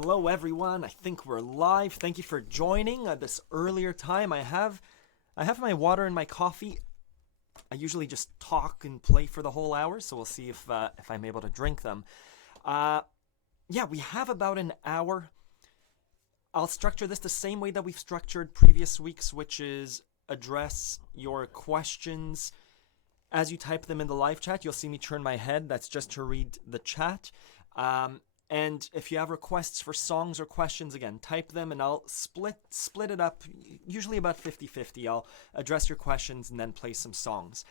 Hello everyone, I think we're live. Thank you for joining this earlier time. I have my water and my coffee. I usually just talk and play for the whole hour, so we'll see if I'm able to drink them. Yeah, we have about an hour. I'll structure this the same way that we've structured previous weeks, which is address your questions as you type them in the live chat. You'll see me turn my head. That's just to read the chat. And if you have requests for songs or questions, again, type them and I'll split it up, usually about 50-50. I'll address your questions and then play some songs.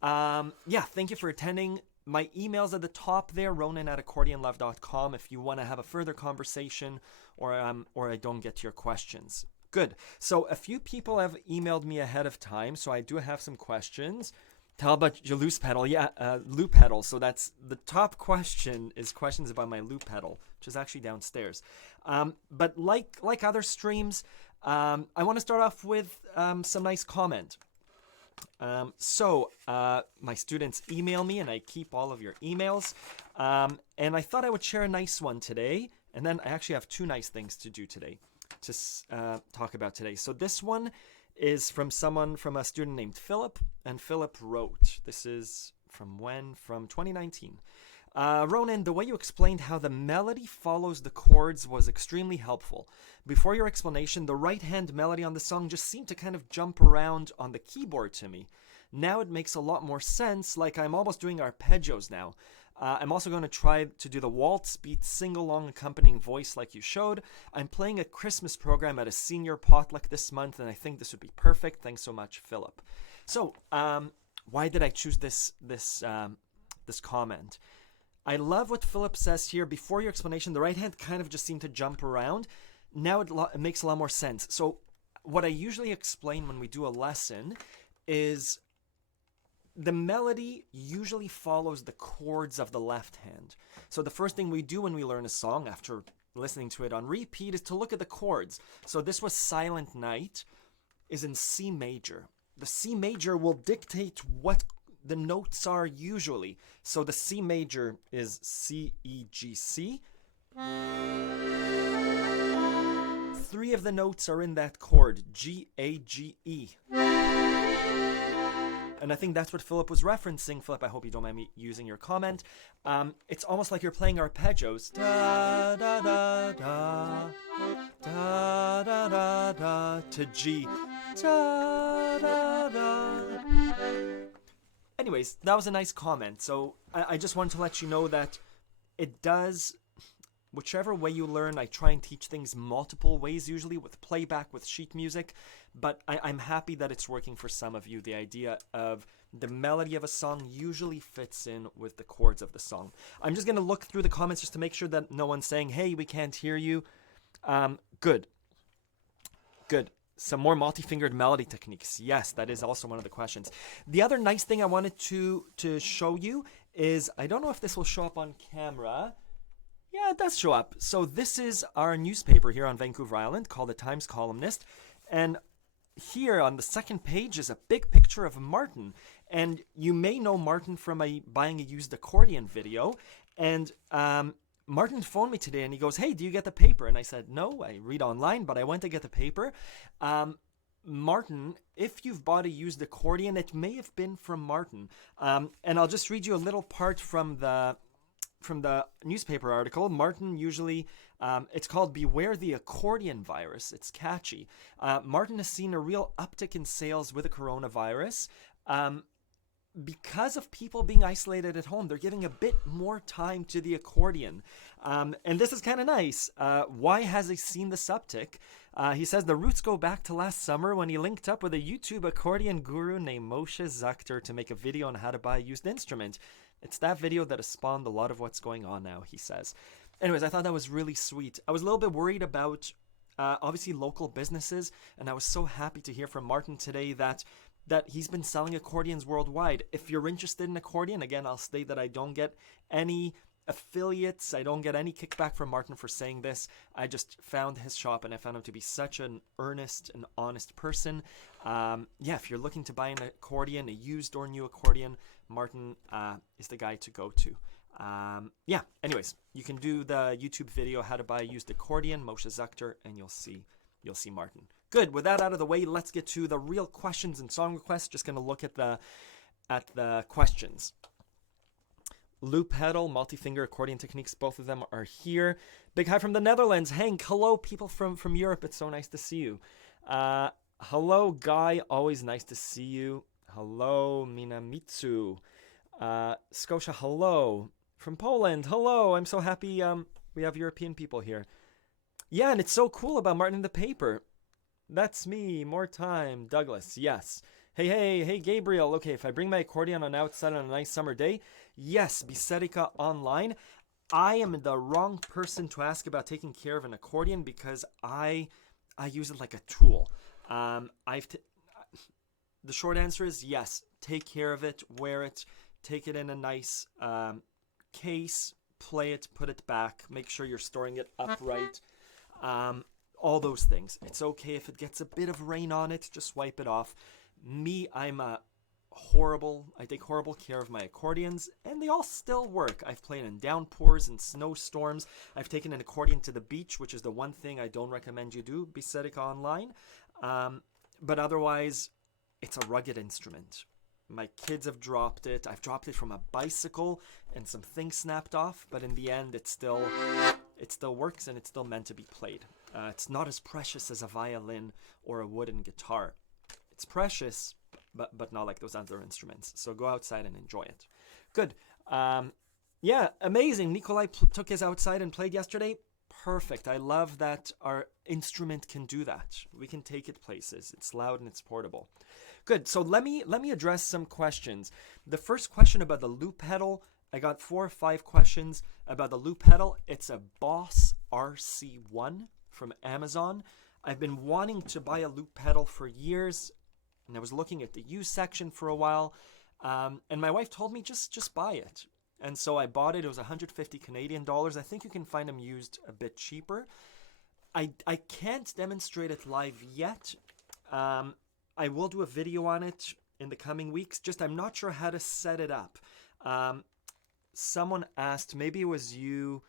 Yeah, thank you for attending. My email's at the top there, ronan@accordionlove.com, if you want to have a further conversation or I don't get to your questions. Good. So a few people have emailed me ahead of time, so I do have some questions. Tell about your loose pedal. Yeah, loop pedal. So that's the top question is questions about my loop pedal, which is actually downstairs. But like other streams, I want to start off with some nice comment. So my students email me, and I keep all of your emails. And I thought I would share a nice one today. And then I actually have two nice things to do today, to talk about today. So this one is from a student named Philip, and Philip wrote, this is from when? From 2019. Ronan, the way you explained how the melody follows the chords was extremely helpful. Before your explanation, the right-hand melody on the song just seemed to kind of jump around on the keyboard to me. Now it makes a lot more sense, like I'm almost doing arpeggios now. I'm also going to try to do the waltz beat sing-along accompanying voice like you showed. I'm playing a Christmas program at a senior potluck this month, and I think this would be perfect. Thanks so much, Philip. So, why did I choose this comment? I love what Philip says here. Before your explanation, the right hand kind of just seemed to jump around. Now it makes a lot more sense. So, what I usually explain when we do a lesson is the melody usually follows the chords of the left hand. So the first thing we do when we learn a song after listening to it on repeat is to look at the chords. So this was Silent Night is in C major. The C major will dictate what the notes are usually. So the C major is C, E, G, C. Three of the notes are in that chord, G, A, G, E. And I think that's what Philip was referencing. Philip, I hope you don't mind me using your comment. It's almost like you're playing arpeggios. Da, da, da, da, da, da, da, da, to G. Da, da, da. Anyways, that was a nice comment. So I just wanted to let you know that it does, whichever way you learn, I try and teach things multiple ways, usually with playback, with sheet music, but I'm happy that it's working for some of you. The idea of the melody of a song usually fits in with the chords of the song. I'm just going to look through the comments just to make sure that no one's saying, hey, we can't hear you. Good. Some more multi-fingered melody techniques. Yes, that is also one of the questions. The other nice thing I wanted to show you is, I don't know if this will show up on camera. Yeah, it does show up. So this is our newspaper here on Vancouver Island called the Times Columnist. And here on the second page is a big picture of Martin. And you may know Martin from buying a used accordion video. And Martin phoned me today and he goes, hey, do you get the paper? And I said, no, I read online, but I went to get the paper. Martin, if you've bought a used accordion, it may have been from Martin. And I'll just read you a little part from the newspaper article. Martin usually, it's called Beware the Accordion Virus. It's catchy. Martin has seen a real uptick in sales with the coronavirus. Because of people being isolated at home, they're giving a bit more time to the accordion. And this is kind of nice. Why has he seen this uptick? He says the roots go back to last summer when he linked up with a YouTube accordion guru named Moshe Zachter to make a video on how to buy a used instrument. It's that video that has spawned a lot of what's going on now, he says. Anyways, I thought that was really sweet. I was a little bit worried about, obviously, local businesses, and I was so happy to hear from Martin today that he's been selling accordions worldwide. If you're interested in accordion, again, I'll state that I don't get any affiliates. I don't get any kickback from Martin for saying this. I just found his shop and I found him to be such an earnest and honest person. Yeah, if you're looking to buy an accordion, a used or new accordion, Martin is the guy to go to. Yeah, anyways, you can do the YouTube video, how to buy a used accordion, Moshe Zuchter, and you'll see Martin. Good, with that out of the way, let's get to the real questions and song requests. Just going to look at the questions. Loop pedal, multi-finger accordion techniques, both of them are here. Big hi from the Netherlands. Hank, hello, people from Europe. It's so nice to see you. Hello, Guy. Always nice to see you. Hello, Minamitsu. Scotia, hello. From Poland, hello. I'm so happy we have European people here. Yeah, and it's so cool about Martin in the Paper. That's me. More time. Douglas, yes. Hey, Gabriel. Okay, if I bring my accordion outside on a nice summer day, yes, Biserika online. I am the wrong person to ask about taking care of an accordion because I use it like a tool. The short answer is yes. Take care of it, wear it, take it in a nice case, play it, put it back, make sure you're storing it upright. All those things. It's okay if it gets a bit of rain on it, just wipe it off. Me, I take horrible care of my accordions, and they all still work. I've played in downpours and snowstorms. I've taken an accordion to the beach, which is the one thing I don't recommend you do, Biserika online. But otherwise, it's a rugged instrument. My kids have dropped it. I've dropped it from a bicycle, and some things snapped off, but in the end, it still works, and it's still meant to be played. It's not as precious as a violin or a wooden guitar. It's precious, but not like those other instruments. So go outside and enjoy it. Good. Yeah, amazing. Nikolai took his outside and played yesterday. Perfect. I love that our instrument can do that. We can take it places. It's loud and it's portable. Good. So let me address some questions. The first question about the loop pedal, I got 4 or 5 questions about the loop pedal. It's a Boss RC1 from Amazon. I've been wanting to buy a loop pedal for years, and I was looking at the used section for a while, and my wife told me just buy it. And so I bought it. It was 150 Canadian dollars. I think you can find them used a bit cheaper. I can't demonstrate it live yet. I will do a video on it in the coming weeks. Just I'm not sure how to set it up. Someone asked, maybe it was you,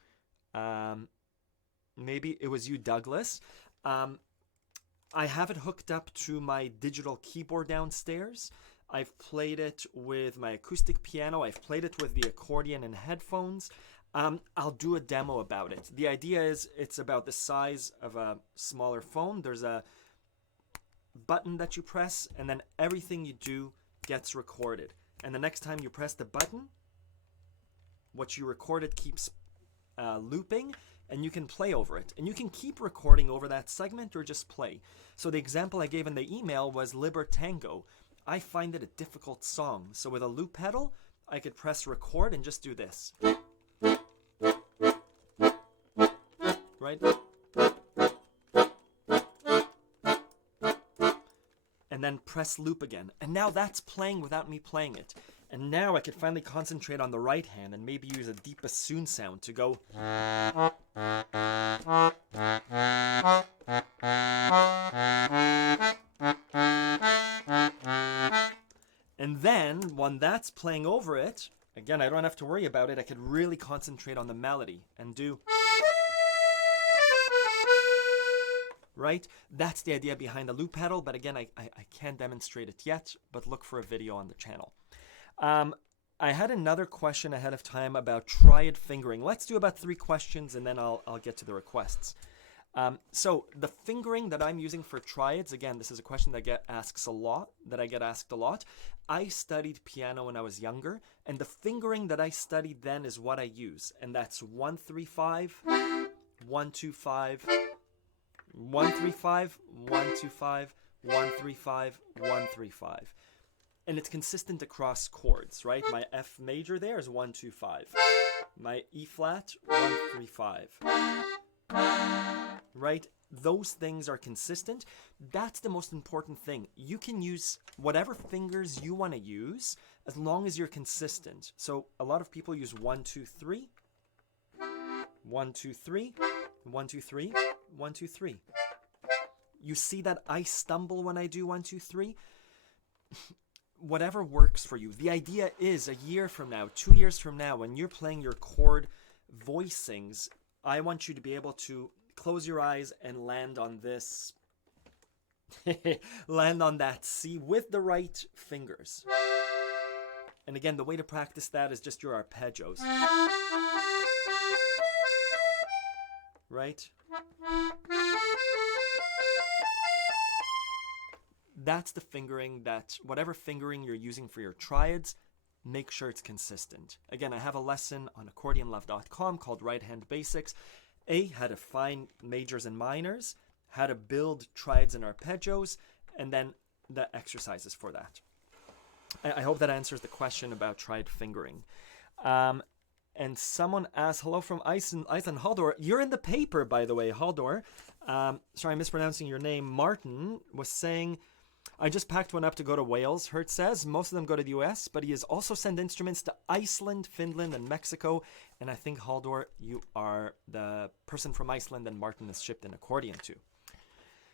Douglas. I have it hooked up to my digital keyboard downstairs. I've played it with my acoustic piano. I've played it with the accordion and headphones. I'll do a demo about it. The idea is it's about the size of a smaller phone. There's a button that you press, and then everything you do gets recorded. And the next time you press the button, what you recorded keeps looping, and you can play over it. And you can keep recording over that segment or just play. So the example I gave in the email was Libertango. I find it a difficult song. So with a loop pedal, I could press record and just do this. Right? And then press loop again. And now that's playing without me playing it. And now I could finally concentrate on the right hand and maybe use a deep bassoon sound to go. And then, when that's playing over it, again, I don't have to worry about it. I could really concentrate on the melody and do. Right? That's the idea behind the loop pedal, but again, I can't demonstrate it yet, but look for a video on the channel. I had another question ahead of time about triad fingering. Let's do about 3 questions, and then I'll get to the requests. So the fingering that I'm using for triads, again, this is a question that I get asked a lot. I studied piano when I was younger, and the fingering that I studied then is what I use, and that's 1-3-5, 1-2-5, 1-3-5, 1-2-5, 1-3-5, 1-3-5. And it's consistent across chords, right? My F major there is 1-2-5. My E flat, 1-3-5. Right? Those things are consistent. That's the most important thing. You can use whatever fingers you want to use as long as you're consistent. So a lot of people use 1-2-3, 1-2-3, 1-2-3, 1-2-3. You see that I stumble when I do 1-2-3? whatever works for you. The idea is a year from now, 2 years from now, when you're playing your chord voicings, I want you to be able to close your eyes and land on this, land on that C with the right fingers. And again, the way to practice that is just your arpeggios. Right? That's the fingering that, whatever fingering you're using for your triads, make sure it's consistent. Again, I have a lesson on accordionlove.com called Right Hand Basics. How to find majors and minors, how to build triads and arpeggios, and then the exercises for that. I hope that answers the question about triad fingering. And someone asked, hello from Iceland, Haldor. You're in the paper, by the way, Haldor. Sorry, I'm mispronouncing your name. Martin was saying, I just packed one up to go to Wales, Hurt says. Most of them go to the US, but he has also sent instruments to Iceland, Finland, and Mexico. And I think, Haldor, you are the person from Iceland and Martin has shipped an accordion to.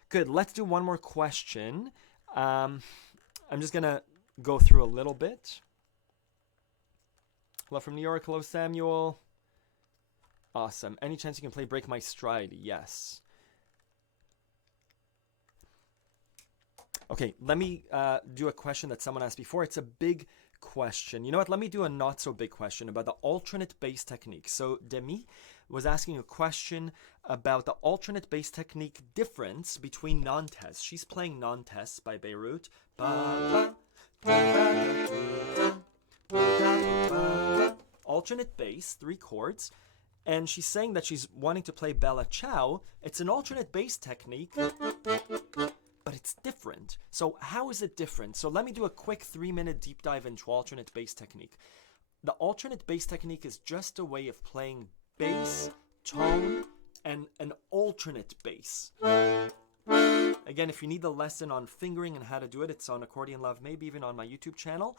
Good, let's do one more question. I'm just going to go through a little bit. Hello from New York. Hello, Samuel. Awesome. Any chance you can play Break My Stride? Yes. Okay, let me do a question that someone asked before. It's a big question. You know what? Let me do a not so big question about the alternate bass technique. So Demi was asking a question about the alternate bass technique difference between Nantes. She's playing Nantes by Beirut. Alternate bass, 3 chords. And she's saying that she's wanting to play Bella Ciao. It's an alternate bass technique, but it's different. So how is it different? So let me do a quick 3-minute deep dive into alternate bass technique. The alternate bass technique is just a way of playing bass, tone, and an alternate bass. Again, if you need the lesson on fingering and how to do it, it's on Accordion Love, maybe even on my YouTube channel.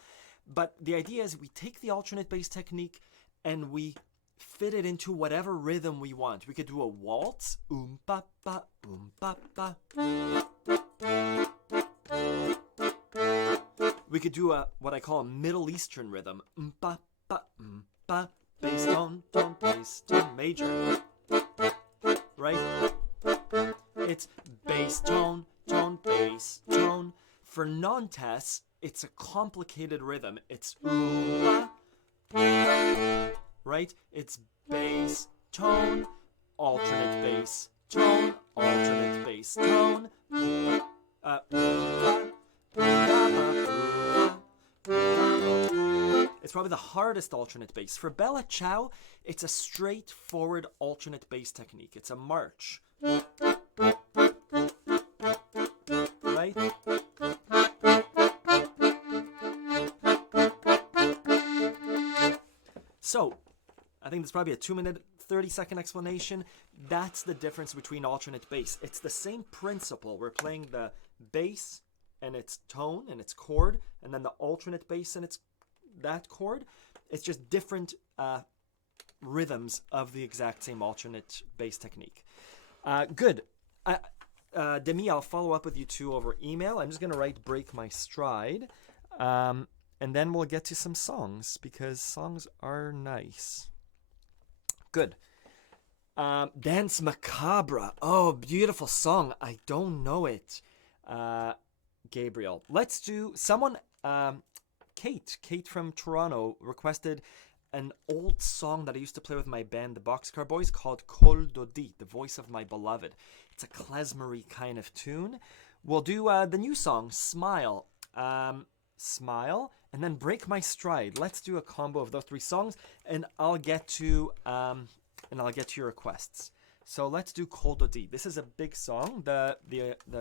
But the idea is we take the alternate bass technique and we fit it into whatever rhythm we want. We could do a waltz, ba ba ba ba. We could do what I call a Middle Eastern rhythm, ba ba ba, bass tone, tone, bass tone, major. Right? It's bass tone, tone, bass tone. For Nantes, it's a complicated rhythm. It's ba, right? It's bass tone, alternate bass tone, alternate bass tone. It's probably the hardest alternate bass. For Bella Ciao, it's a straightforward alternate bass technique. It's a march. Right? So, I think that's probably a 2-minute, 30-second explanation. That's the difference between alternate bass. It's the same principle. We're playing the bass and its tone and its chord, and then the alternate bass and its that chord. It's just different rhythms of the exact same alternate bass technique. Good. Demi, I'll follow up with you too over email. I'm just going to write Break My Stride. And then we'll get to some songs, because songs are nice. Good. Dance Macabre. Oh, beautiful song. I don't know it. Gabriel. Let's do someone... Kate from Toronto requested an old song that I used to play with my band, the Boxcar Boys, called Col d'Odi, the voice of my beloved. It's a klezmer-y kind of tune. We'll do the new song, Smile. Smile, and then Break My Stride. Let's do a combo of those 3 songs, and I'll get to your requests. So let's do Col d'Odi. This is a big song. The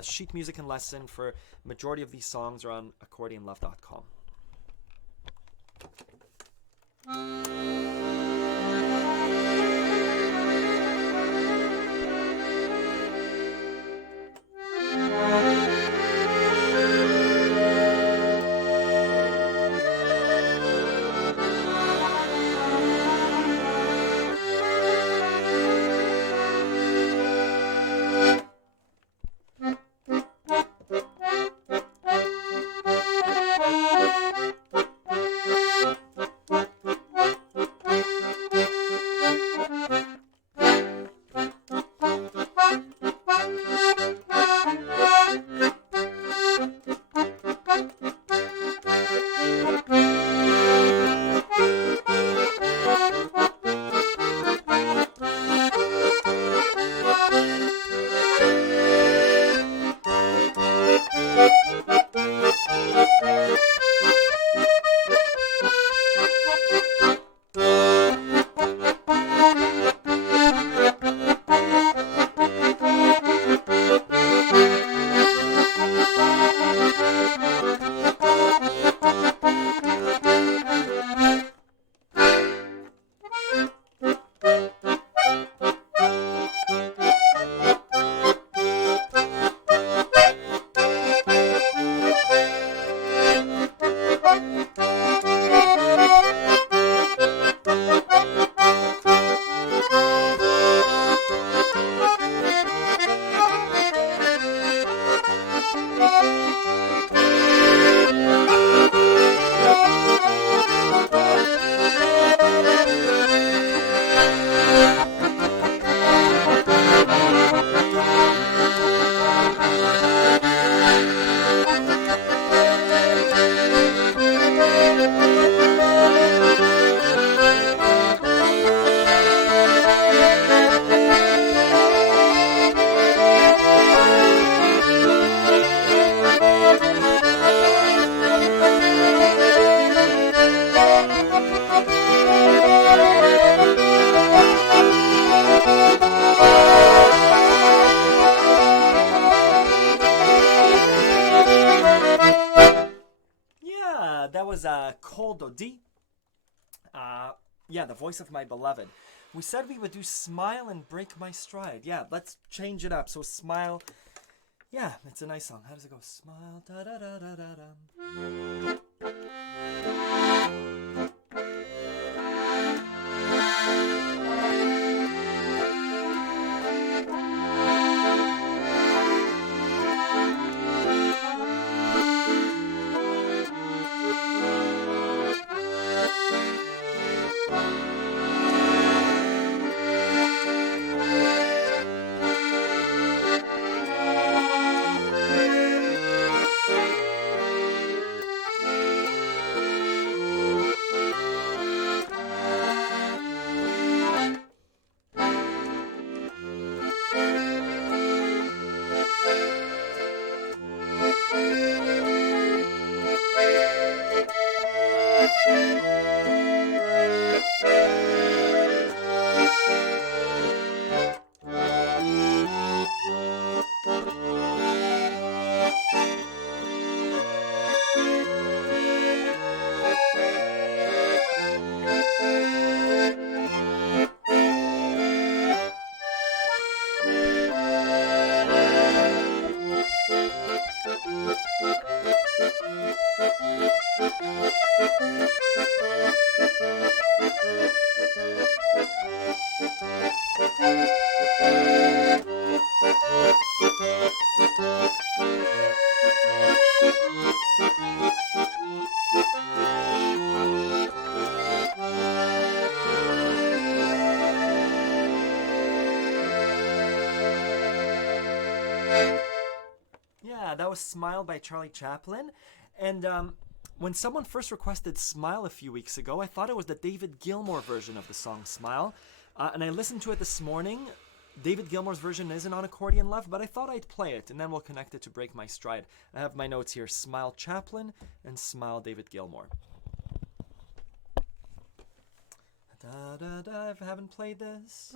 sheet music and lesson for majority of these songs are on accordionlove.com. do D. Yeah, the voice of my beloved. We said we would do Smile and Break My Stride. Yeah, let's change it up. So Smile. Yeah, it's a nice song. How does it go? Smile, da da da da da da. Yeah, that was Smile by Charlie Chaplin. And when someone first requested Smile a few weeks ago, I thought it was the David Gilmour version of the song Smile. And I listened to it this morning. David Gilmour's version isn't on Accordion Love, but I thought I'd play it, and then we'll connect it to Break My Stride. I have my notes here, Smile Chaplin and Smile David Gilmour. Da, da, da, if I haven't played this.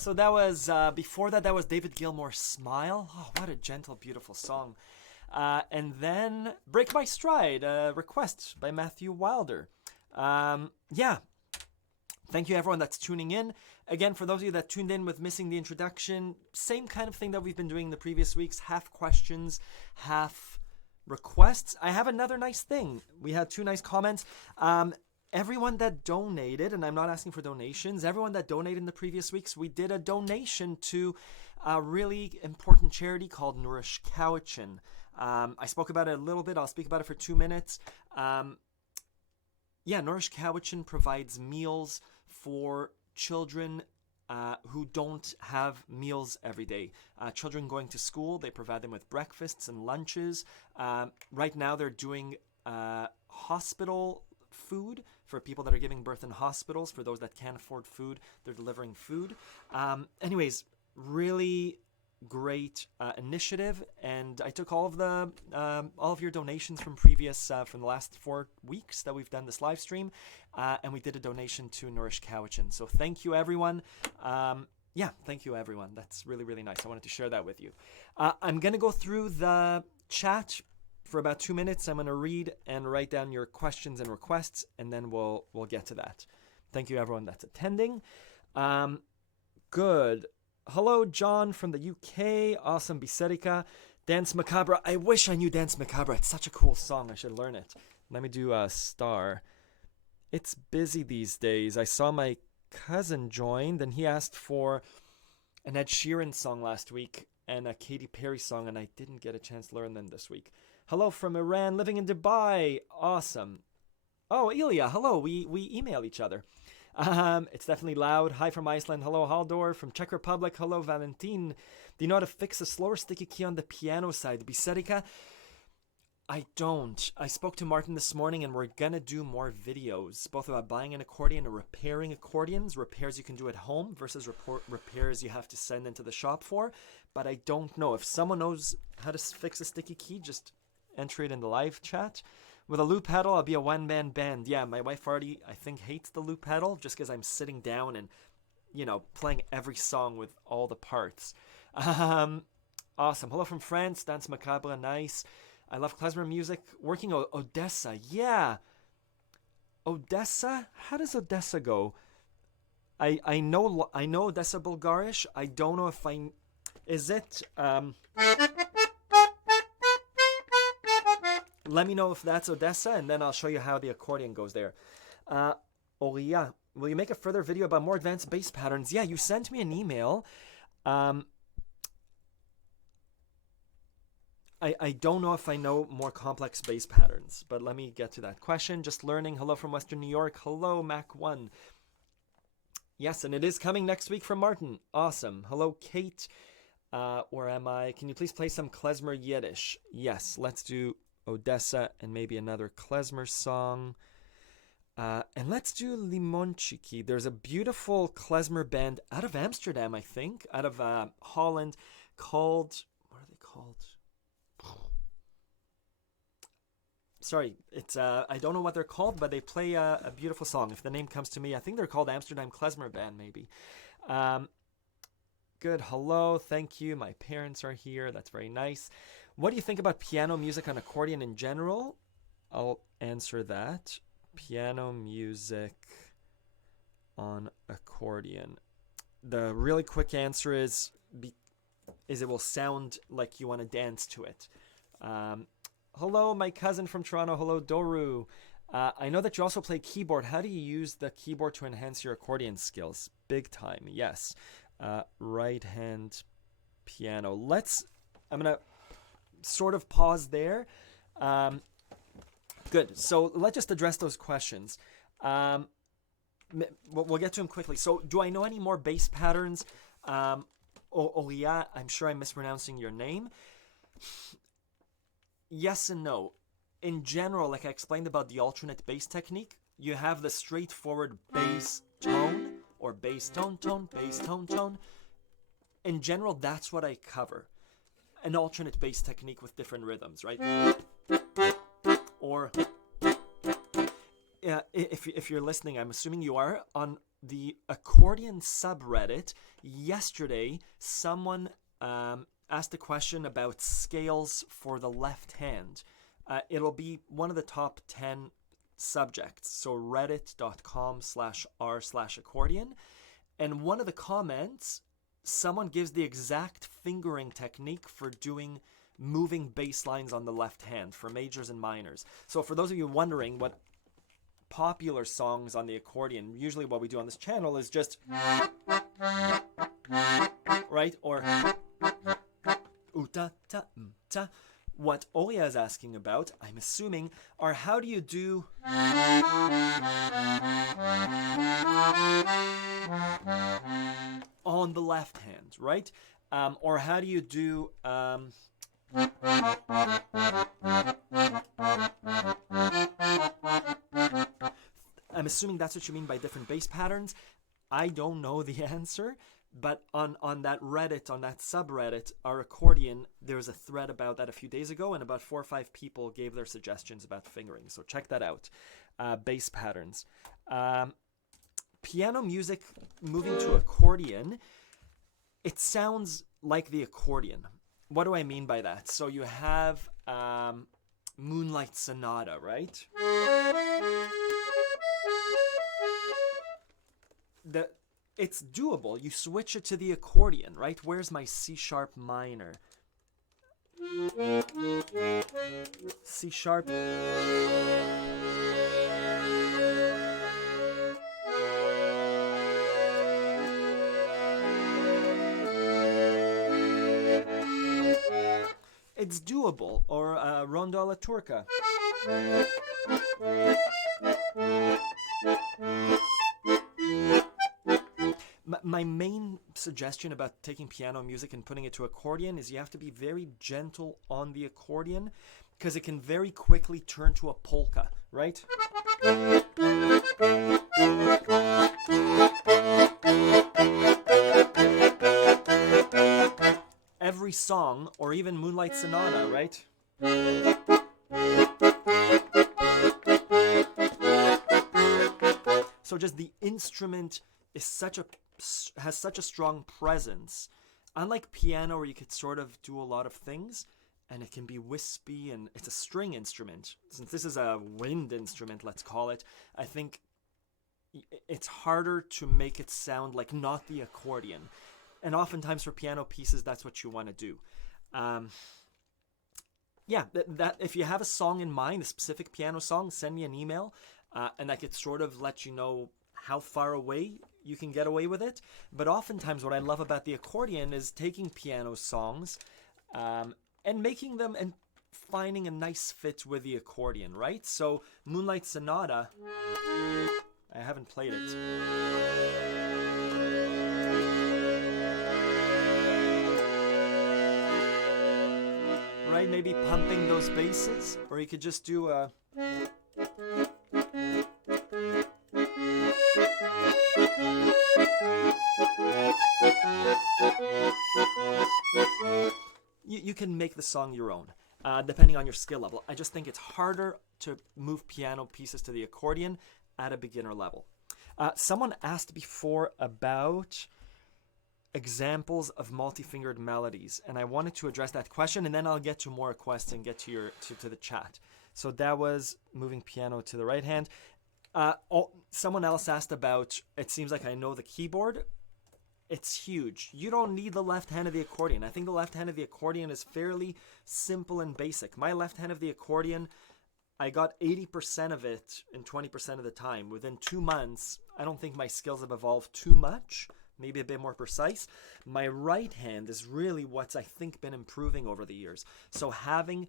So that was, before that was David Gilmour's Smile. Oh, what a gentle, beautiful song. And then Break My Stride, a request by Matthew Wilder. Yeah. Thank you, everyone that's tuning in. Again, for those of you that tuned in with missing the introduction, same kind of thing that we've been doing in the previous weeks, half questions, half requests. I have another nice thing. We had 2 nice comments. Everyone that donated, and I'm not asking for donations, everyone that donated in the previous weeks, we did a donation to a really important charity called Nourish Cowichan. I spoke about it a little bit. I'll speak about it for 2 minutes. Nourish Cowichan provides meals for children who don't have meals every day. Children going to school, they provide them with breakfasts and lunches. Right now they're doing hospital food for people that are giving birth in hospitals. For those that can't afford food, they're delivering food. Anyways, really great initiative, and I took all of your donations from from the last 4 weeks that we've done this live stream, and we did a donation to Nourish Cowichan. So thank you, everyone. Thank you, everyone. That's really, really nice. I wanted to share that with you. I'm going to go through the chat for about 2 minutes. I'm going to read and write down your questions and requests, and then we'll get to that. Thank you, everyone that's attending. Good. Hello, John from the UK. Awesome, Biserika. Dance Macabre. I wish I knew Dance Macabre. It's such a cool song. I should learn it. Let me do a star. It's busy these days. I saw my cousin joined, and he asked for an Ed Sheeran song last week and a Katy Perry song, and I didn't get a chance to learn them this week. Hello from Iran, living in Dubai. Awesome. Oh, Ilya, hello. We email each other. It's definitely loud. Hi from Iceland. Hello, Haldor. From Czech Republic. Hello, Valentin. Do you know how to fix a slower sticky key on the piano side? Biserika? I don't. I spoke to Martin this morning, and we're going to do more videos, both about buying an accordion and repairing accordions. Repairs you can do at home versus repairs you have to send into the shop for. But I don't know. If someone knows how to fix a sticky key, just enter it in the live chat. With a loop pedal, I'll be a one-man band. Yeah, my wife already, I think, hates the loop pedal just because I'm sitting down and, playing every song with all the parts. Awesome. Hello from France. Dance Macabre, nice. I love Klezmer music. Working Odessa, yeah. Odessa? How does Odessa go? I know Odessa Bulgarish. I don't know if is it... Let me know if that's Odessa, and then I'll show you how the accordion goes there. Oria, will you make a further video about more advanced bass patterns? Yeah, you sent me an email. I don't know if I know more complex bass patterns, but let me get to that question. Just learning. Hello from Western New York. Hello, Mac1. Yes, and it is coming next week from Martin. Awesome. Hello, Kate. Where am I? Can you please play some Klezmer Yiddish? Yes, let's do Odessa and maybe another Klezmer song. And let's do Limonchiki. There's a beautiful Klezmer band out of Amsterdam, I think, out of Holland, called... What are they called? Sorry, it's I don't know what they're called, but they play a beautiful song. If the name comes to me, I think they're called Amsterdam Klezmer Band, maybe. Good, hello, thank you. My parents are here. That's very nice. What do you think about piano music on accordion in general? I'll answer that. Piano music on accordion. The really quick answer is it will sound like you want to dance to it. Hello, my cousin from Toronto. Hello, Doru. I know that you also play keyboard. How do you use the keyboard to enhance your accordion skills? Big time, yes. Right hand piano. I'm going to sort of pause there. Good. So let's just address those questions. We'll get to them quickly. So do I know any more bass patterns? Olia, I'm sure I'm mispronouncing your name. Yes and no. In general, like I explained about the alternate bass technique, you have the straightforward bass tone or bass tone, bass tone, tone. In general, that's what I cover. An alternate bass technique with different rhythms, right? Or if you're listening, I'm assuming you are, on the accordion subreddit, yesterday someone asked a question about scales for the left hand. It'll be one of the top 10 subjects. So reddit.com/r/accordion. And one of the comments, someone gives the exact fingering technique for doing moving bass lines on the left hand for majors and minors. So for those of you wondering what popular songs on the accordion, usually what we do on this channel is just, right? Or uta ta ta. What Oya is asking about, I'm assuming, are how do you do on the left hand, right? Or how do you do I'm assuming that's what you mean by different bass patterns. I don't know the answer, but on that Reddit, on that subreddit, our accordion, there was a thread about that a few days ago, and about 4 or 5 people gave their suggestions about fingering. So check that out. Bass patterns. Piano music moving to accordion, it sounds like the accordion. What do I mean by that? So you have Moonlight Sonata, right? It's doable. You switch it to the accordion, right? Where's my C sharp minor? C sharp. It's doable. Or Rondo alla Turca. My main suggestion about taking piano music and putting it to accordion is you have to be very gentle on the accordion, because it can very quickly turn to a polka, right? Every song, or even Moonlight Sonata, right? So just the instrument is has such a strong presence. Unlike piano, where you could sort of do a lot of things, and it can be wispy, and it's a string instrument. Since this is a wind instrument, let's call it, I think it's harder to make it sound like not the accordion. And oftentimes for piano pieces, that's what you want to do. Yeah, that if you have a song in mind, a specific piano song, send me an email, and I could sort of let you know how far away you can get away with it. But oftentimes what I love about the accordion is taking piano songs and making them and finding a nice fit with the accordion, right? So Moonlight Sonata, I haven't played it. Right, maybe pumping those basses, or you could just do a... You can make the song your own, depending on your skill level. I just think it's harder to move piano pieces to the accordion at a beginner level. Someone asked before about examples of multi-fingered melodies, and I wanted to address that question, and then I'll get to more requests and get to the chat. So that was moving piano to the right hand. Someone else asked about, it seems like I know the keyboard. It's huge. You don't need the left hand of the accordion. I think the left hand of the accordion is fairly simple and basic. My left hand of the accordion, I got 80% of it in 20% of the time. Within 2 months, I don't think my skills have evolved too much, maybe a bit more precise. My right hand is really what's, I think, been improving over the years. So having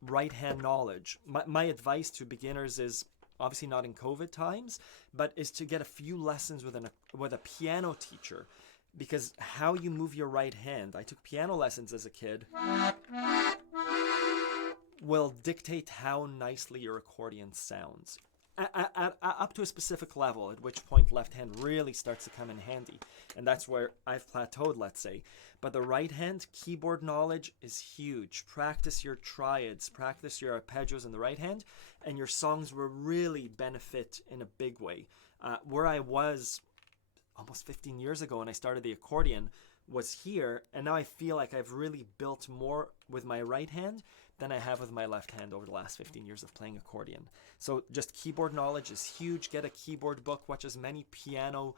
right hand knowledge, my advice to beginners is, obviously not in COVID times, but is to get a few lessons with a piano teacher, because how you move your right hand, I took piano lessons as a kid, will dictate how nicely your accordion sounds. Up to a specific level, at which point left hand really starts to come in handy. And that's where I've plateaued, let's say. But the right hand keyboard knowledge is huge. Practice your triads, practice your arpeggios in the right hand, and your songs will really benefit in a big way. Where I was almost 15 years ago when I started the accordion was here, and now I feel like I've really built more with my right hand than I have with my left hand over the last 15 years of playing accordion. So just keyboard knowledge is huge. Get a keyboard book, watch as many piano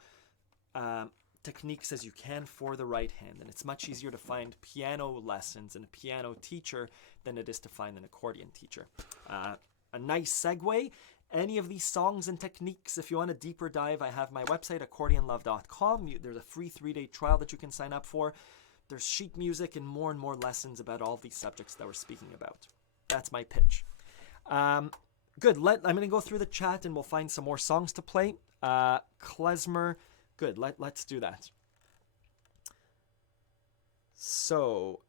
techniques as you can for the right hand, and it's much easier to find piano lessons and a piano teacher than it is to find an accordion teacher. A nice segue. Any of these songs and techniques, if you want a deeper dive, I have my website, accordionlove.com. There's a free 3-day trial that you can sign up for. There's sheet music and more lessons about all these subjects that we're speaking about. That's my pitch. Good. I'm going to go through the chat and we'll find some more songs to play. Klezmer. Good. Let's do that. So,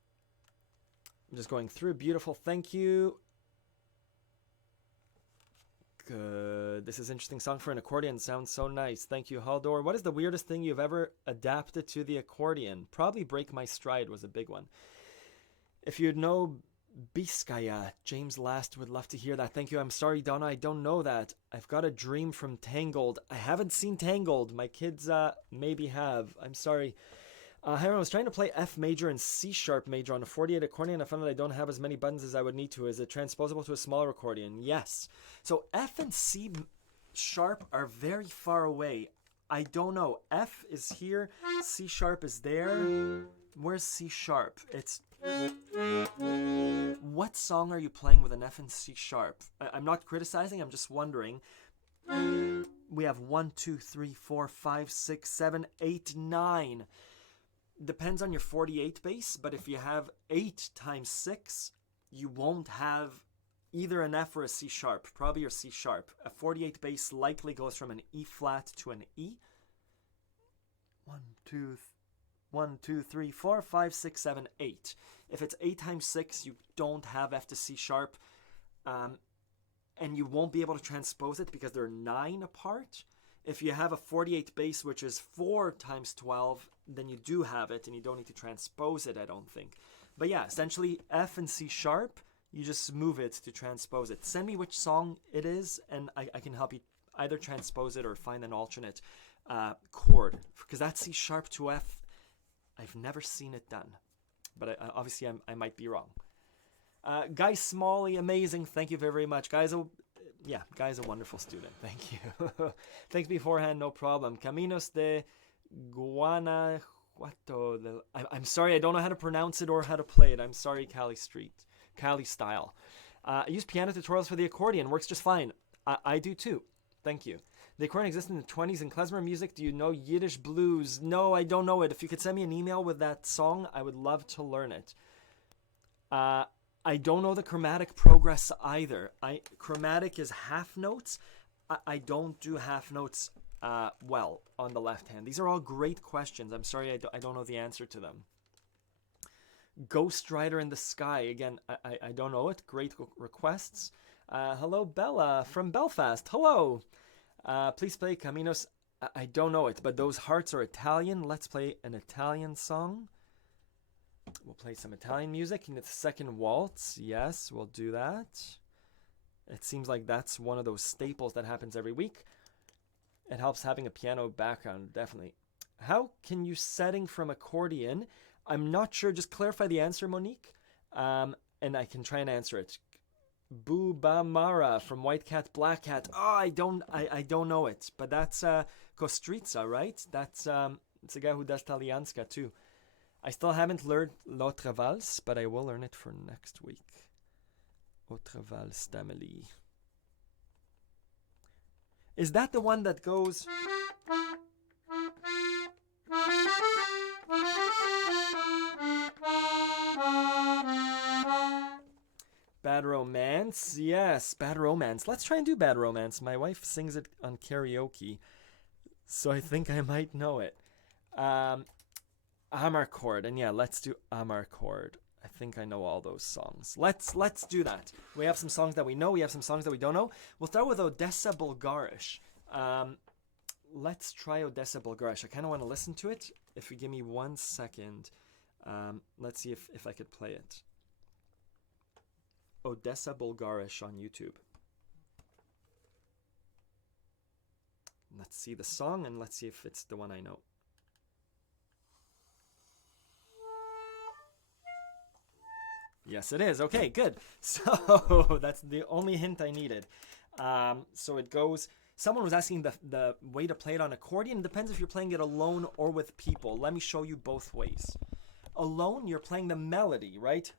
I'm just going through. Beautiful. Thank you. Good. This is an interesting song for an accordion. Sounds so nice. Thank you, Haldor. What is the weirdest thing you've ever adapted to the accordion? Probably Break My Stride was a big one. If you know Biskaya, James Last would love to hear that. Thank you. I'm sorry, Donna, I don't know that. I've got a dream from Tangled. I haven't seen Tangled. My kids maybe have. I'm sorry. I was trying to play F major and C sharp major on a 48 accordion. I found that I don't have as many buttons as I would need to. Is it transposable to a smaller accordion? Yes. So F and C sharp are very far away. I don't know. F is here. C sharp is there. Where's C sharp? It's... What song are you playing with an F and C sharp? I'm not criticizing. I'm just wondering. We have 1, 2, 3, 4, 5, 6, 7, 8, 9. Depends on your 48 bass, but if you have 8 times 6, you won't have either an F or a C sharp, probably your C sharp. A 48 bass likely goes from an E flat to an E. 1, 2, 3, 4, 5, 6, 7, 8. If it's 8 times 6, you don't have F to C sharp, and you won't be able to transpose it because they're 9 apart. If you have a 48 bass, which is 4 times 12, then you do have it, and you don't need to transpose it, I don't think. But yeah, essentially, F and C sharp, you just move it to transpose it. Send me which song it is, and I can help you either transpose it or find an alternate chord. Because that C sharp to F, I've never seen it done. But obviously, I might be wrong. Guy Smalley, amazing. Thank you very, very much. Guy's a wonderful student. Thank you. Thanks beforehand, no problem. Caminos de Guanajuato. I'm sorry, I don't know how to pronounce it or how to play it. I'm sorry, Cali style. I use piano tutorials for the accordion. Works just fine. I do too. Thank you. The accordion existed in the 20s in klezmer music. Do you know Yiddish blues? No, I don't know it. If you could send me an email with that song, I would love to learn it. I don't know the chromatic progress either. Chromatic is half notes. I don't do half notes well on the left hand. These are all great questions. I'm sorry I don't know the answer to them. Ghost Rider in the Sky. Again, I don't know it. Great requests. Hello, Bella from Belfast. Hello. Please play Caminos. I don't know it, but those hearts are Italian. Let's play an Italian song. We'll play some Italian music in the second waltz. Yes, we'll do that. It seems like that's one of those staples that happens every week. It helps having a piano background, definitely. How can you setting from accordion? I'm not sure. Just clarify the answer, Monique, and I can try and answer it. Bubamara from White Cat, Black Cat. Oh, I don't know it, but that's Kostritza, right? That's it's a guy who does Talianska too. I still haven't learned L'Autre Valse, but I will learn it for next week. Autre Valse d'Amélie. Is that the one that goes... Bad Romance? Yes, Bad Romance. Let's try and do Bad Romance. My wife sings it on karaoke, so I think I might know it. Amarcord, and yeah, let's do Amarcord. I think I know all those songs. Let's do that. We have some songs that we know. We have some songs that we don't know. We'll start with Odessa Bulgarish. Let's try Odessa Bulgarish. I kind of want to listen to it. If you give me 1 second, let's see if I could play it. Odessa Bulgarish on YouTube. Let's see the song and let's see if it's the one I know. Yes, it is. Okay, good. So that's the only hint I needed. So it goes. Someone was asking the way to play it on accordion. It depends if you're playing it alone or with people. Let me show you both ways. Alone, you're playing the melody, right?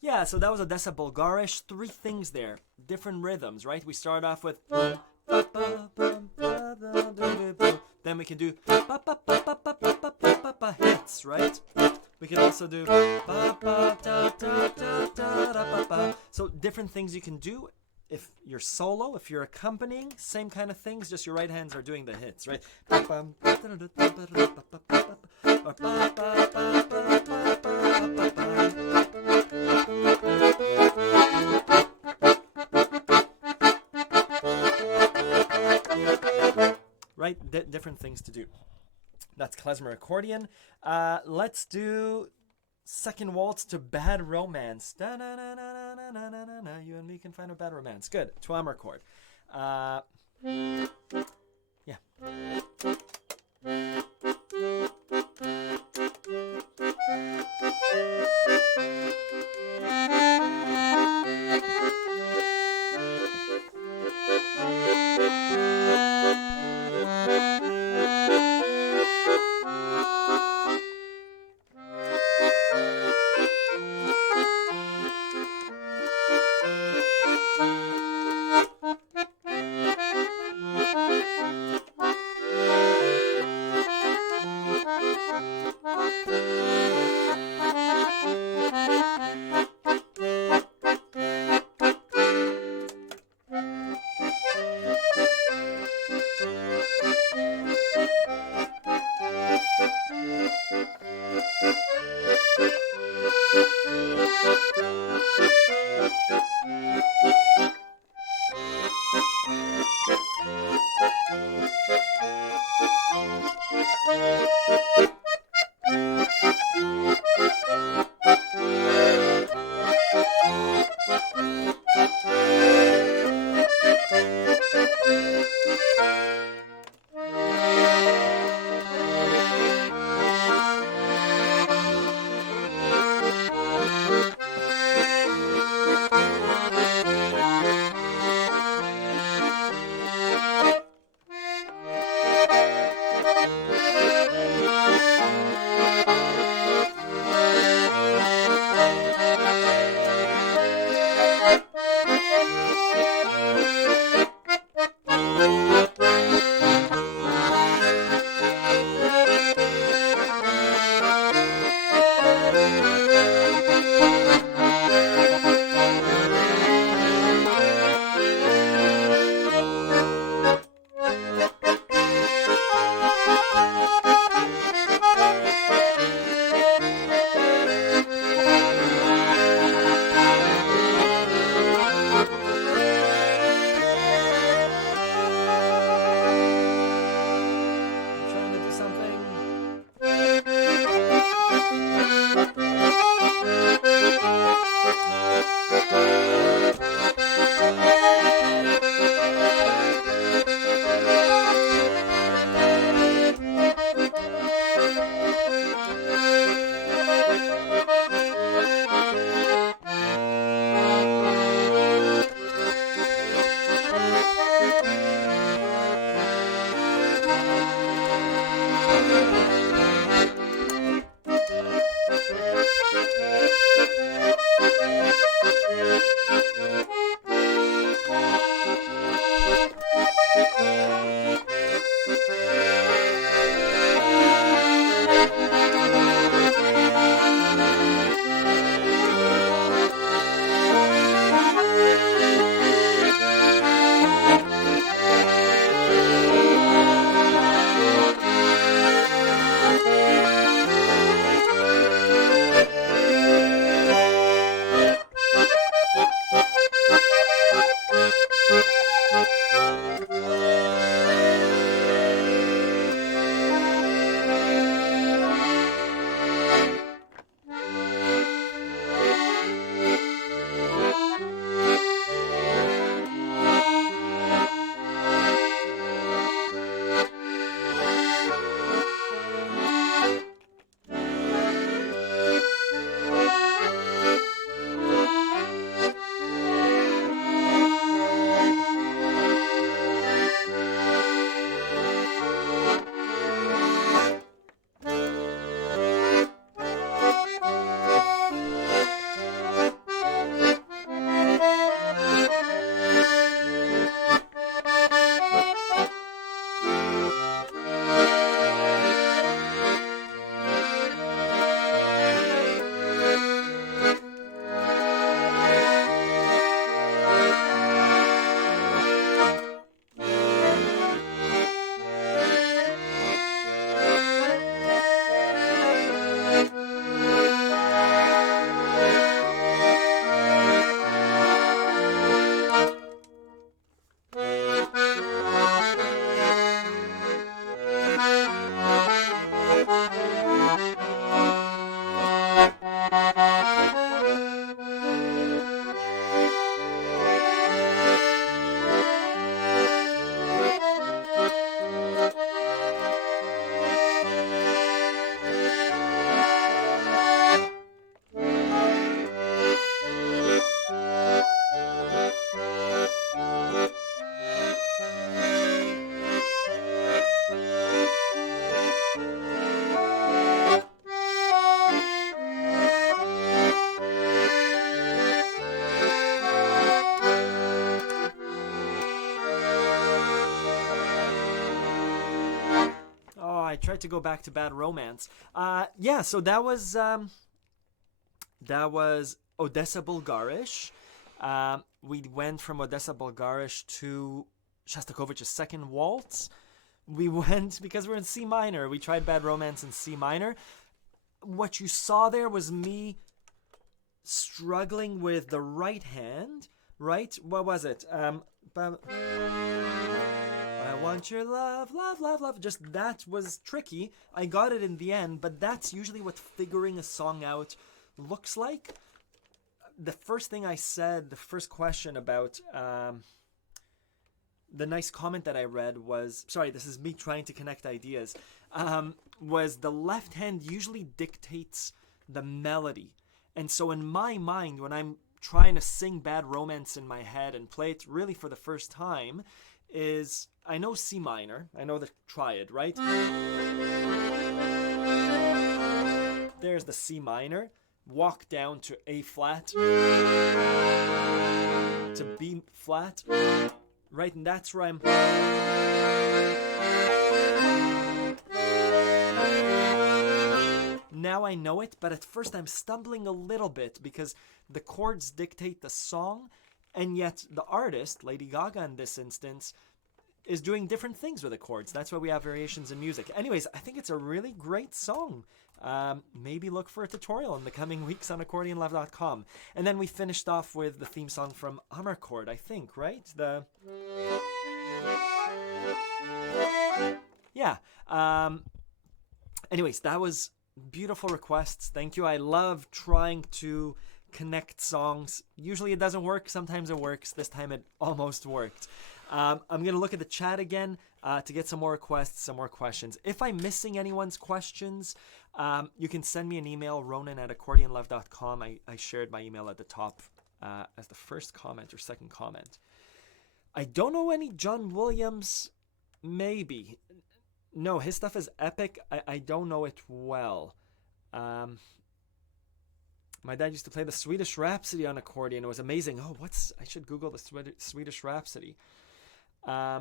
Yeah, so that was Odessa Bulgarish. 3 things there, different rhythms, right? We start off with then we can do hits, right? We can also do so different things you can do. If you're solo, if you're accompanying, same kind of things, just your right hands are doing the hits, right? Right? Different things to do. That's Klezmer accordion. Let's do second waltz to Bad Romance. You and me can find a bad romance. Good. 2-hammer chord. Yeah. I tried to go back to Bad Romance. Yeah, so that was Odessa Bulgarish. We went from Odessa Bulgarish to Shostakovich's second waltz. We went, because we're in C minor, we tried Bad Romance in C minor. What you saw there was me struggling with the right hand, right? What was it? I want your love, love, love, love. Just that was tricky. I got it in the end, but that's usually what figuring a song out looks like. The first thing I said, the first question about the nice comment that I read was, sorry, this is me trying to connect ideas, was the left hand usually dictates the melody. And so in my mind, when I'm trying to sing Bad Romance in my head and play it really for the first time, is I know C minor, I know the Triad, right? There's the C minor, walk down to A flat, to B flat, right? And that's where I'm... Now I know it, but at first I'm stumbling a little bit because the chords dictate the song, and yet the artist, Lady Gaga in this instance, is doing different things with the chords. That's why we have variations in music. Anyways, I think it's a really great song. Maybe look for a tutorial in the coming weeks on accordionlove.com. And then we finished off with the theme song from Amarcord, I think, right? Yeah. Anyways, that was beautiful requests. Thank you. I love trying to connect songs. Usually it doesn't work. Sometimes it works. This time it almost worked. I'm going to look at the chat again to get some more requests, some more questions. If I'm missing anyone's questions, you can send me an email, ronan@accordionlove.com. I shared my email at the top as the first comment or second comment. I don't know any John Williams. Maybe. No, his stuff is epic. I don't know it well. My dad used to play the Swedish Rhapsody on accordion. It was amazing. Oh, I should Google the Swedish Rhapsody. I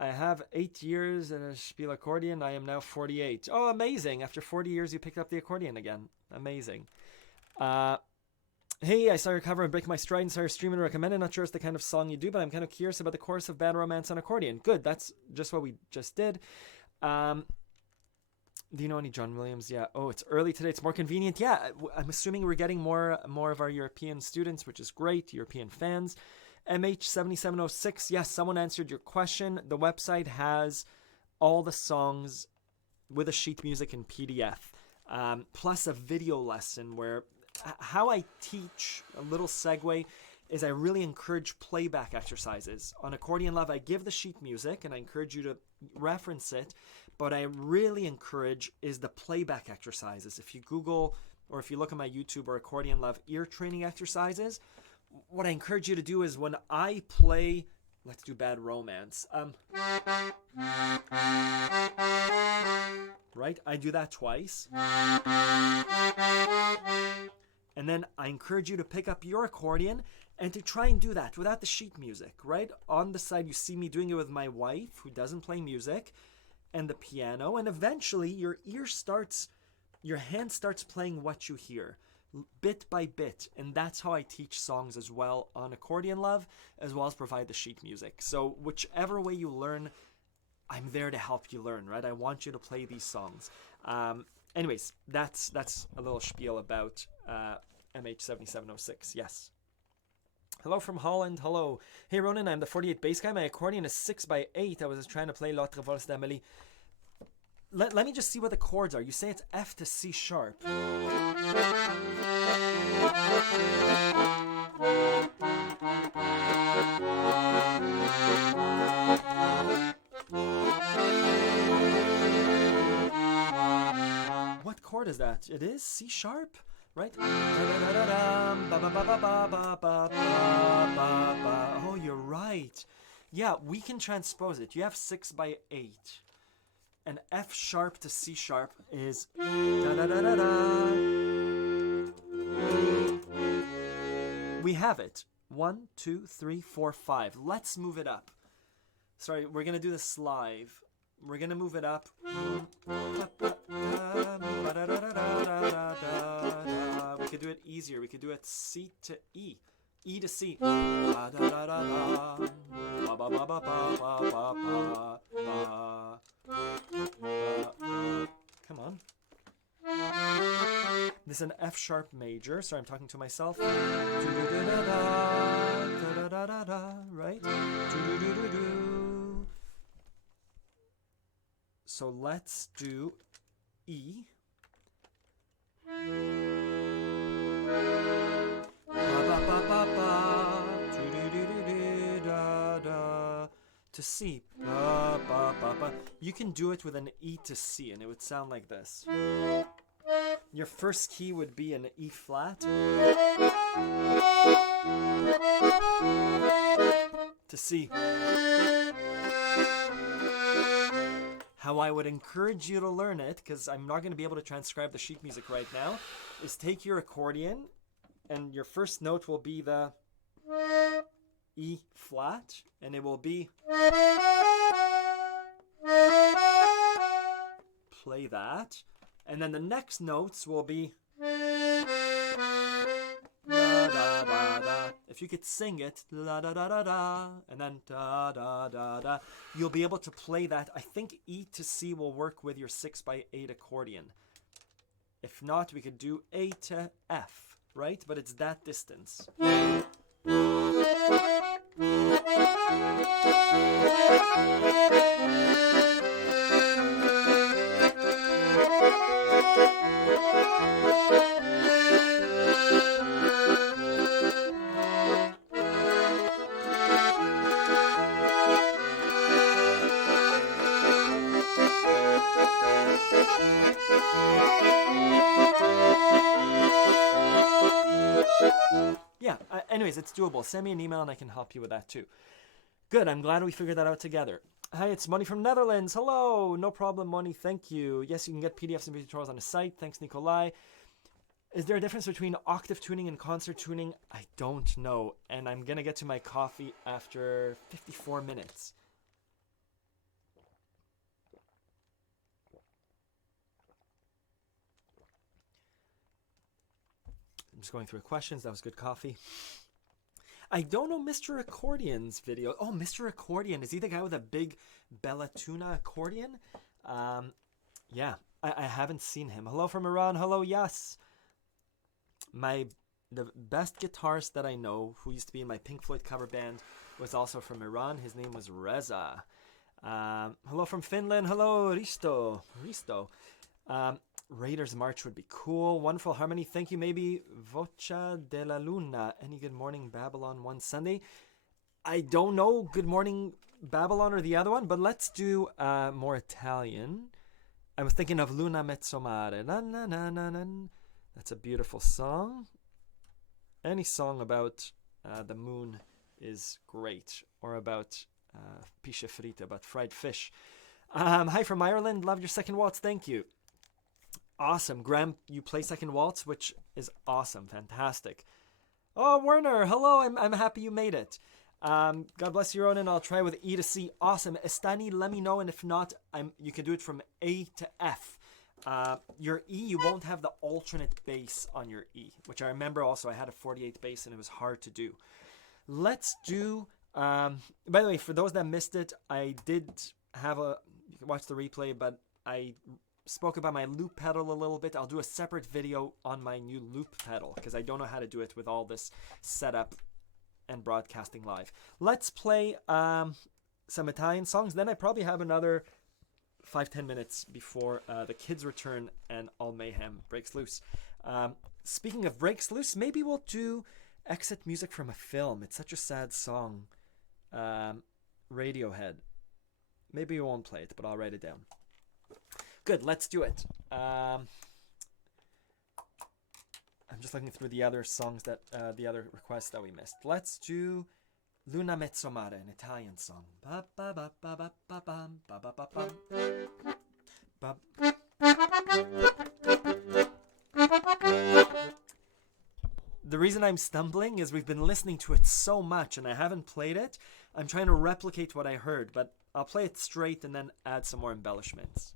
have 8 years in a Spiel accordion. I am now 48. Oh, amazing. After 40 years, you picked up the accordion again. Amazing. Hey, I saw your cover of Break My Stride and saw your stream and recommend it. Not sure it's the kind of song you do, but I'm kind of curious about the chorus of Bad Romance on accordion. Good. That's just what we just did. Do you know any John Williams? Yeah. Oh, it's early today. It's more convenient. Yeah. I'm assuming we're getting more of our European students, which is great. European fans. MH7706. Yes, someone answered your question. The website has all the songs with a sheet music in PDF, plus a video lesson where how I teach, a little segue, is I really encourage playback exercises. On Accordion Love, I give the sheet music and I encourage you to reference it, but I really encourage is the playback exercises. If you Google or if you look at my YouTube or Accordion Love ear training exercises, what I encourage you to do is when I play, let's do Bad Romance. Right? I do that twice. And then I encourage you to pick up your accordion and to try and do that without the sheet music, right? On the side, you see me doing it with my wife, who doesn't play music, and the piano. And eventually, your hand starts playing what you hear, bit by bit. And that's how I teach songs as well on Accordion Love, as well as provide the sheet music. So whichever way you learn, I'm there to help you learn, right? I want you to play these songs. Anyways, that's a little spiel about MH7706. Yes. Hello from Holland. Hello. Hey Ronan, I'm the 48 bass guy. My accordion is 6x8. I was just trying to play L'autre valse d'Amélie. Let me just see what the chords are. You say it's F to C sharp. What chord is that? It is C sharp, right? Oh, you're right. Yeah, we can transpose it. You have 6x8. And F sharp to C sharp is We have it. 1, 2, 3, 4, 5. Let's move it up. Sorry, we're going to do this live. We're going to move it up. We could do it easier. We could do it C to E. E to C. Come on. This is an F sharp major. Sorry, I'm talking to myself. Right? So let's do E. To C. You can do it with an E to C and it would sound like this. Your first key would be an E flat. To C. How I would encourage you to learn it, because I'm not going to be able to transcribe the sheet music right now, is take your accordion and your first note will be the E flat, and it will be play that, and then the next notes will be da da da da. If you could sing it, la da da da da, and then da da da da, you'll be able to play that. I think E to C will work with your 6x8 accordion. If not, we could do A to F, right? But it's that distance. worries, it's doable. Send me an email and I can help you with that too. Good, I'm glad we figured that out together. Hi, it's Money from Netherlands. Hello, no problem, Money, thank you. Yes, you can get PDFs and tutorials on the site. Thanks, Nikolai. Is there a difference between octave tuning and concert tuning? I don't know, and I'm going to get to my coffee after 54 minutes. I'm just going through questions. That was good coffee. I don't know Mr. Accordion's video. Oh, Mr. Accordion. Is he the guy with a big Bellatuna accordion? Yeah, I haven't seen him. Hello from Iran. Hello, yes. The best guitarist that I know, who used to be in my Pink Floyd cover band, was also from Iran. His name was Reza. Hello from Finland. Hello, Risto. Raiders March would be cool. Wonderful harmony. Thank you. Maybe Voce della Luna. Any Good Morning Babylon one Sunday? I don't know Good Morning Babylon or the other one, but let's do more Italian. I was thinking of Luna Mezzomare. Na, na, na, na, na. That's a beautiful song. Any song about the moon is great. Or about pisce frito, about fried fish. Hi from Ireland. Love your second waltz. Thank you. Awesome. Graham, you play second waltz, which is awesome. Fantastic. Oh, Werner. Hello. I'm happy you made it. God bless you, Ronan. I'll try with E to C. Awesome. Estani, let me know. And if not, you can do it from A to F. Your E, you won't have the alternate bass on your E, which I remember also I had a 48th bass and it was hard to do. Let's do, by the way, for those that missed it, I did have you can watch the replay, but I spoke about my loop pedal a little bit. I'll do a separate video on my new loop pedal because I don't know how to do it with all this setup and broadcasting live. Let's play some Italian songs. Then I probably have another 5-10 minutes before the kids return and all mayhem breaks loose. Speaking of breaks loose, maybe we'll do Exit Music from a Film. It's such a sad song. Radiohead. Maybe we won't play it, but I'll write it down. Good, let's do it. I'm just looking through the other songs that the other requests that we missed. Let's do Luna Mezzomare, an Italian song. The reason I'm stumbling is we've been listening to it so much and I haven't played it. I'm trying to replicate what I heard, but I'll play it straight and then add some more embellishments.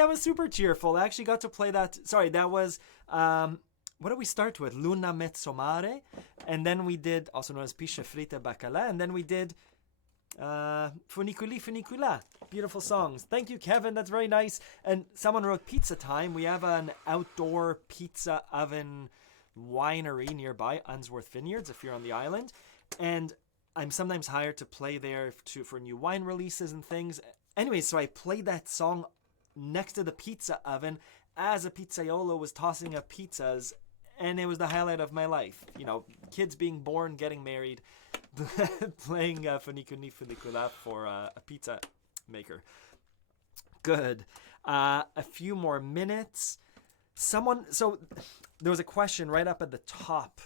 that was super cheerful. I actually got to play that. Sorry, that was, what did we start with? Luna Mezzo Mare. And then we did, also known as Pisce Fritte Bacala. And then we did Funiculi Funicula. Beautiful songs. Thank you, Kevin. That's very nice. And someone wrote Pizza Time. We have an outdoor pizza oven winery nearby, Unsworth Vineyards, if you're on the island. And I'm sometimes hired to play there for new wine releases and things. Anyway, so I played that song next to the pizza oven as a pizzaiolo was tossing up pizzas, and it was the highlight of my life. You know, kids being born, getting married, playing Funiculi Funicula for a pizza maker. Good. A few more minutes. So there was a question right up at the top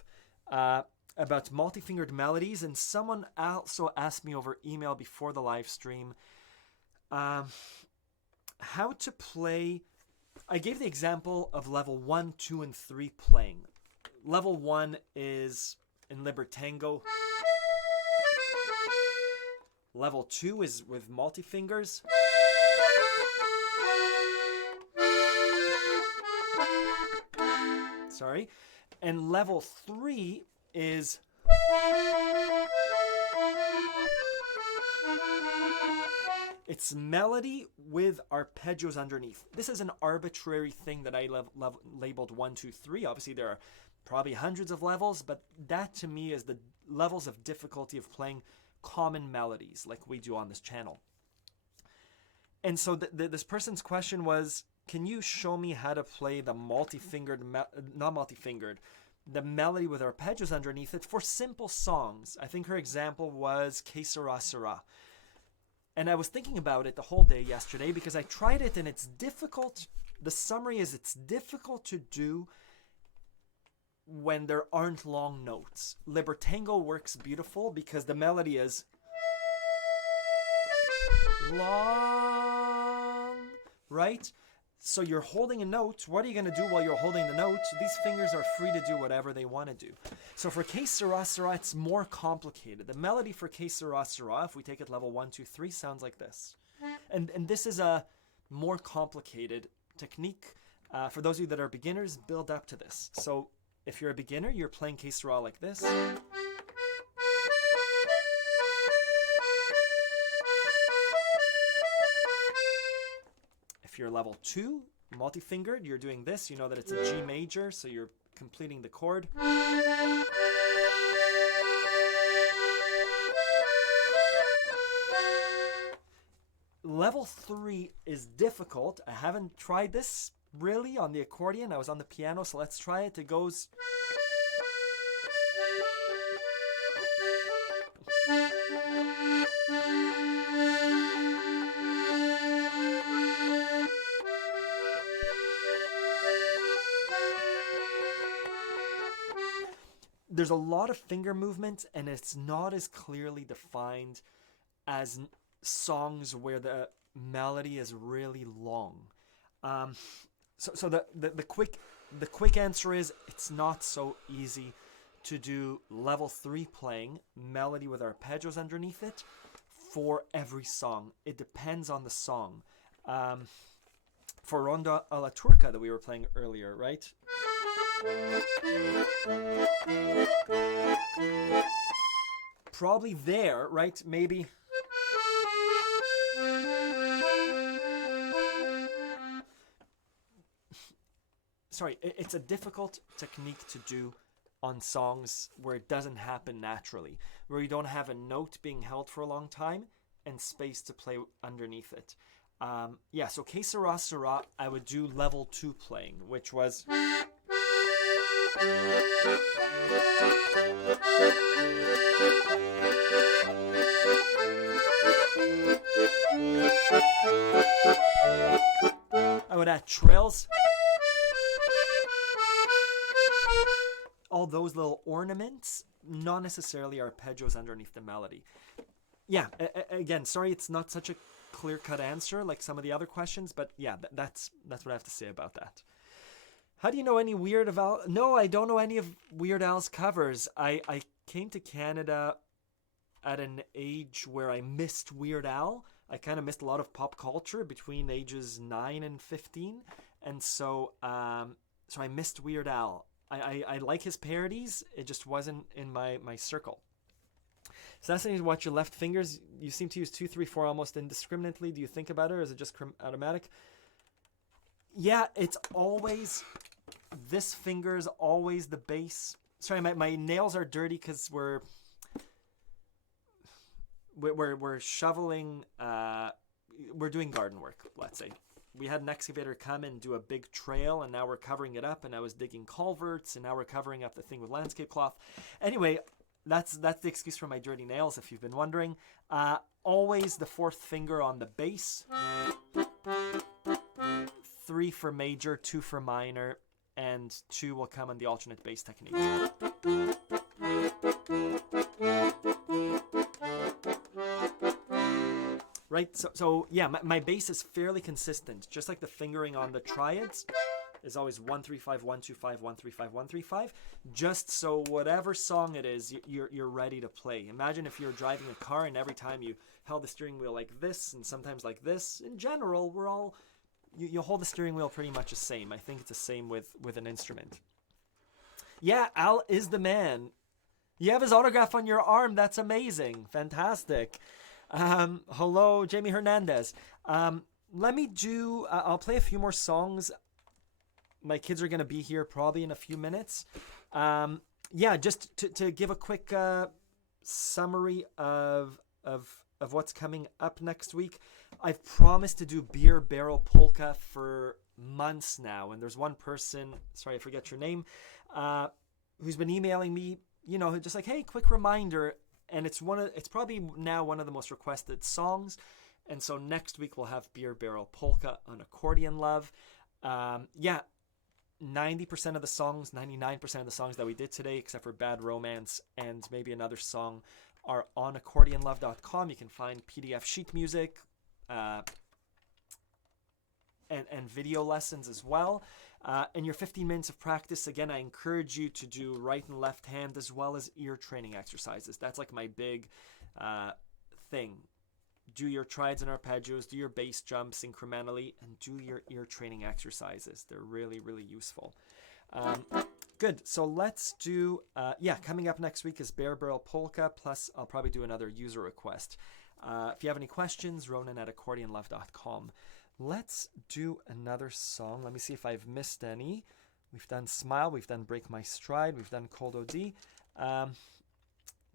about multi-fingered melodies, and someone also asked me over email before the live stream how to play. I gave the example of level 1, 2, and 3 playing. Level 1 is in Libertango. Level 2 is with multi-fingers. Sorry. And level 3 is it's melody with arpeggios underneath. This is an arbitrary thing that I labeled 1, 2, 3. Obviously, there are probably hundreds of levels, but that to me is the levels of difficulty of playing common melodies like we do on this channel. And so this person's question was, can you show me how to play the the melody with arpeggios underneath it for simple songs? I think her example was Que Sera Sera. And I was thinking about it the whole day yesterday because I tried it and it's difficult. The summary is it's difficult to do when there aren't long notes. Libertango works beautiful because the melody is long, right? So you're holding a note. What are you going to do while you're holding the note? These fingers are free to do whatever they want to do. So for Que Sera Sera, it's more complicated. The melody for Que Sera Sera, if we take it level 1, 2, 3, sounds like this. And this is a more complicated technique. For those of you that are beginners, build up to this. So if you're a beginner, you're playing Que Sera like this. If you're level 2, multi-fingered, you're doing this. You know that it's a G major, so you're completing the chord. Level 3 is difficult. I haven't tried this really on the accordion. I was on the piano, so let's try it. It goes... There's a lot of finger movement, and it's not as clearly defined as songs where the melody is really long. So the quick answer is it's not so easy to do level 3 playing, melody with arpeggios underneath it, for every song. It depends on the song. For Ronda alla Turca that we were playing earlier, right? Probably there, right? Maybe. Sorry, it's a difficult technique to do on songs where it doesn't happen naturally, where you don't have a note being held for a long time and space to play underneath it. Yeah, so Que Sera Sera, I would do level 2 playing, which was... I would add trills. All those little ornaments, not necessarily arpeggios underneath the melody. Yeah, again, sorry it's not such a clear-cut answer like some of the other questions, but yeah, that's what I have to say about that. How do you know any Weird Al? No, I don't know any of Weird Al's covers. I came to Canada at an age where I missed Weird Al. I kind of missed a lot of pop culture between ages 9 and 15, and so so I missed Weird Al. I like his parodies. It just wasn't in my circle. So that's to watch your left fingers. You seem to use 2, 3, 4 almost indiscriminately. Do you think about it, or is it just automatic? Yeah, it's always, this finger is always the bass. Sorry, my nails are dirty because we're shoveling. We're doing garden work, let's say. We had an excavator come and do a big trail, and now we're covering it up, and I was digging culverts, and now we're covering up the thing with landscape cloth. Anyway, that's the excuse for my dirty nails, if you've been wondering. Always the fourth finger on the bass. 3 for major, 2 for minor, and 2 will come on the alternate bass technique. Right, so yeah, my bass is fairly consistent, just like the fingering on the triads is always 1 3 5 1 2 5 1 3 5 1 3 5. Just so whatever song it is, you're ready to play. Imagine if you're driving a car and every time you held the steering wheel like this and sometimes like this. In general, we're all you hold the steering wheel pretty much the same. I think it's the same with an instrument. Yeah, Al is the man. You have his autograph on your arm. That's amazing. Fantastic. Hello, Jamie Hernandez. Let me do, I'll play a few more songs. My kids are going to be here probably in a few minutes. Yeah, just to give a quick summary of what's coming up next week. I've promised to do Beer Barrel Polka for months now. And there's one person, sorry, I forget your name, who's been emailing me, you know, just like, hey, quick reminder. And it's probably now one of the most requested songs. And so next week we'll have Beer Barrel Polka on Accordion Love. Yeah, 90% of the songs, 99% of the songs that we did today, except for Bad Romance and maybe another song, are on accordionlove.com. You can find PDF sheet music and video lessons as well. And your 15 minutes of practice, again, I encourage you to do right and left hand as well as ear training exercises. That's like my big thing. Do your triads and arpeggios, do your bass jumps incrementally, and do your ear training exercises. They're really, really useful. Good. So let's do, coming up next week is Bear Barrel Polka, plus I'll probably do another user request. If you have any questions, ronan@accordionlove.com. Let's do another song. Let me see if I've missed any. We've done Smile. We've done Break My Stride. We've done Cold OD.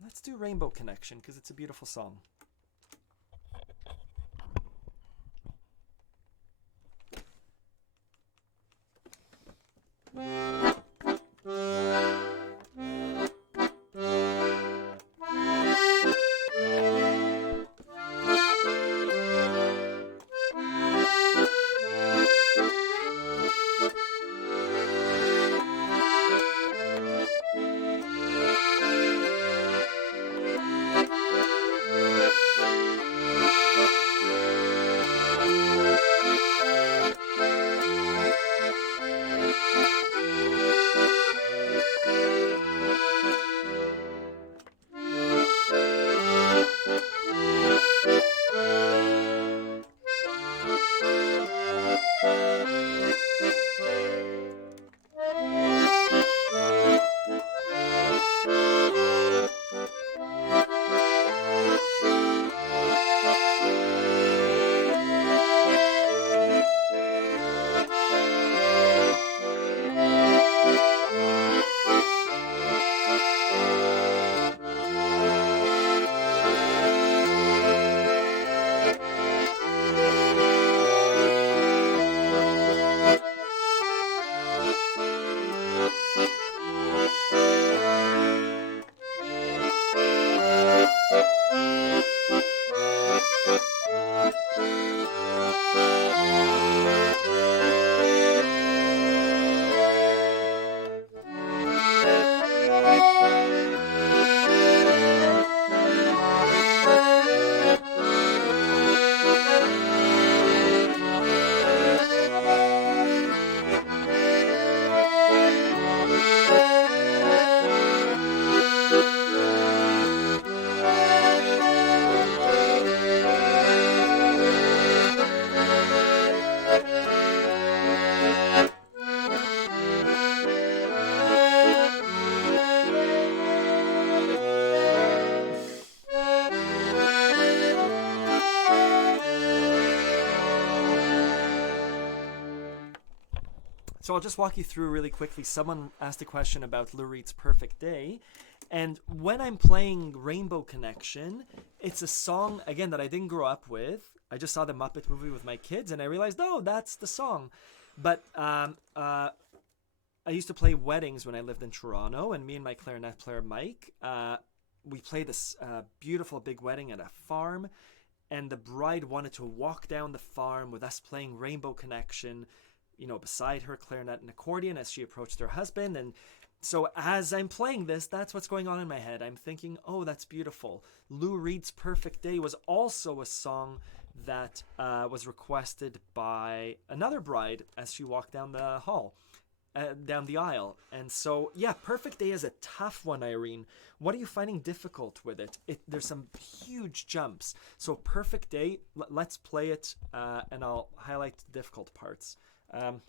Let's do Rainbow Connection because it's a beautiful song. So I'll just walk you through really quickly. Someone asked a question about Lou Reed's Perfect Day. And when I'm playing Rainbow Connection, it's a song, again, that I didn't grow up with. I just saw the Muppet movie with my kids, and I realized, oh, that's the song. But I used to play weddings when I lived in Toronto, and me and my clarinet player, Mike, we played this beautiful big wedding at a farm, and the bride wanted to walk down the farm with us playing Rainbow Connection, beside her clarinet and accordion as she approached her husband. And so as I'm playing this, that's what's going on in my head. I'm thinking, oh, that's beautiful. Lou Reed's Perfect Day was also a song that was requested by another bride as she walked down the hall, down the aisle. And so, yeah, Perfect Day is a tough one, Irene. What are you finding difficult with it? There's some huge jumps. So Perfect Day, let's play it, and I'll highlight the difficult parts. I'm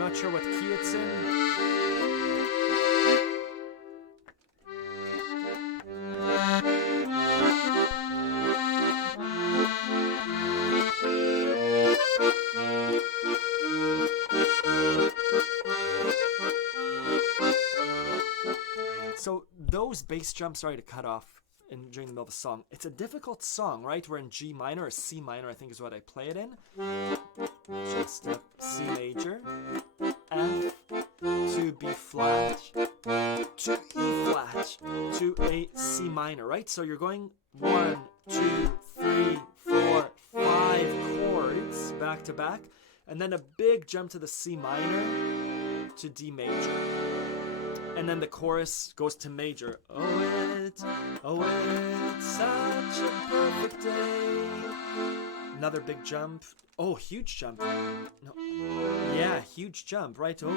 not sure what key it's in. So those bass jumps, sorry to cut off during the middle of a song. It's a difficult song, right? We're in G minor or C minor, I think is what I play it in. Just a C major, F to B flat, to E flat, to a C minor, right? So you're going 1, 2, 3, 4, 5 chords back to back, and then a big jump to the C minor to D major. And then the chorus goes to major. Oh, it's such a perfect day. Another big jump. Oh, huge jump. No. Yeah, huge jump, right? Oh,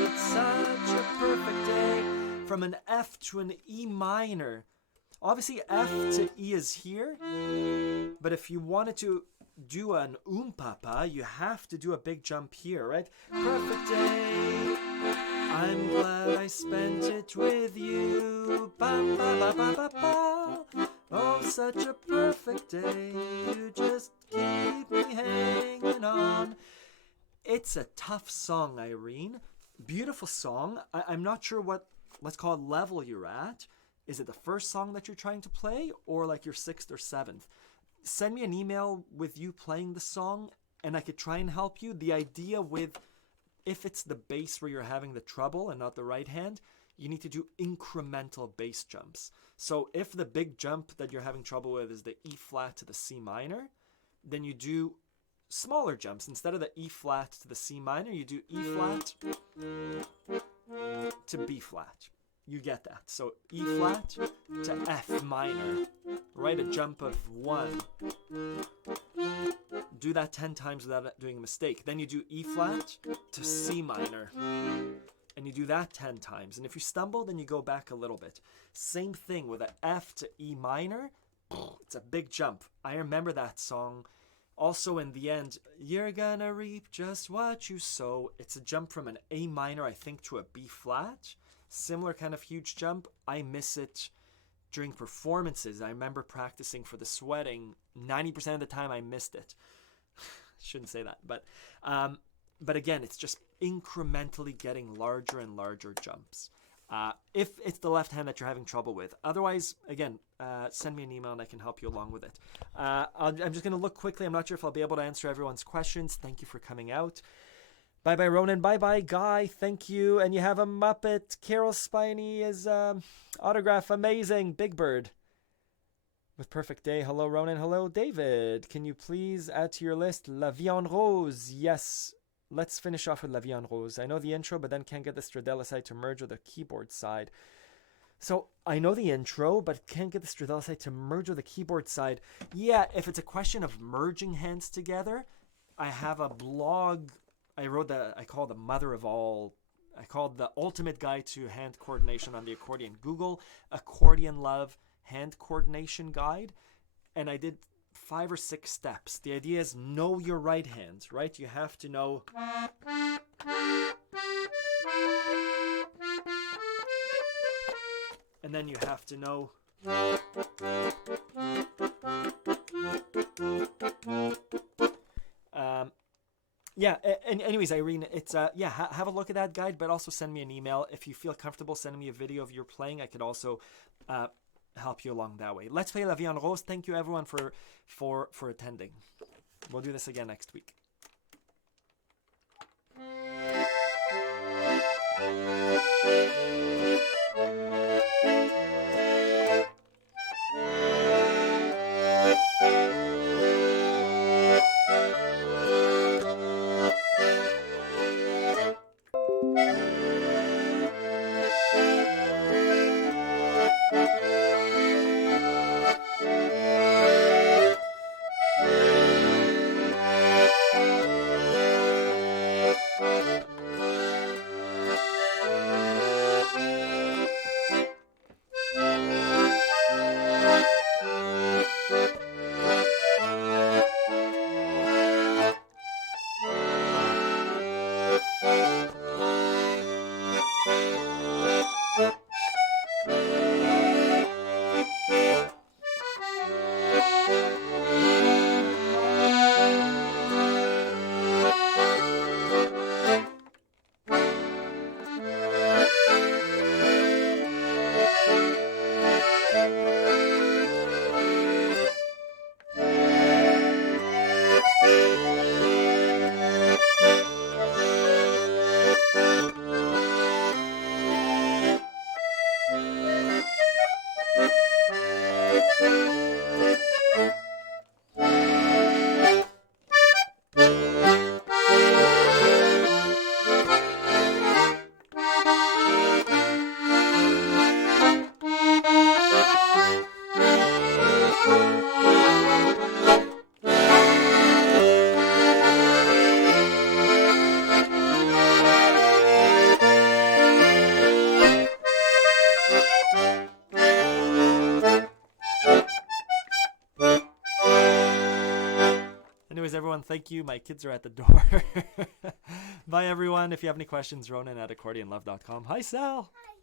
it's such a perfect day. From an F to an E minor. Obviously, F to E is here. But if you wanted to do an papa, you have to do a big jump here, right? Perfect day. I'm glad I spent it with you. Ba, ba, ba, ba, ba, ba. Oh, such a perfect day. You just keep me hanging on. It's a tough song, Irene. Beautiful song. I'm not sure what, let's call it, level you're at. Is it the first song that you're trying to play, or like your 6th or 7th? Send me an email with you playing the song, and I could try and help you. The idea with, if it's the bass where you're having the trouble and not the right hand, you need to do incremental bass jumps. So if the big jump that you're having trouble with is the E flat to the C minor, then you do smaller jumps. Instead of the E flat to the C minor, you do E flat to B flat. You get that. So E flat to F minor, right? A jump of 1. Do that 10 times without doing a mistake. Then you do E flat to C minor. And you do that 10 times. And if you stumble, then you go back a little bit. Same thing with an F to E minor. It's a big jump. I remember that song. Also in the end, you're gonna reap just what you sow. It's a jump from an A minor, I think, to a B flat. Similar kind of huge jump. I miss it during performances. I remember practicing for this wedding. 90% of the time I missed it. Shouldn't say that, but again, it's just incrementally getting larger and larger jumps. If it's the left hand that you're having trouble with. Otherwise, again, send me an email and I can help you along with it. I'm just going to look quickly. I'm not sure if I'll be able to answer everyone's questions. Thank you for coming out. Bye-bye, Ronan. Bye-bye, Guy. Thank you. And you have a Muppet. Carol Spiney is autograph. Amazing. Big Bird. With Perfect Day. Hello, Ronan. Hello, David. Can you please add to your list La Vie en Rose? Yes. Let's finish off with La Vie en Rose. I know the intro, but then can't get the stradella side to merge with the keyboard side. So I know the intro, but can't get the stradella side to merge with the keyboard side. Yeah, if it's a question of merging hands together, I have a blog I wrote that I call the mother of all. I called the ultimate guide to hand coordination on the accordion. Google Accordion Love Hand Coordination Guide. And I did 5 or 6 steps. The idea is know your right hand, right? You have to know. And then you have to know. and anyways, Irene, it's have a look at that guide, but also send me an email if you feel comfortable sending me a video of your playing. I could also help you along that way. Let's Play La Vie en Rose. Thank you everyone for attending. We'll do this again next week. Anyways, everyone, thank you. My kids are at the door. Bye, everyone. If you have any questions, Ronan at accordionlove.com. Hi, Sal. Hi.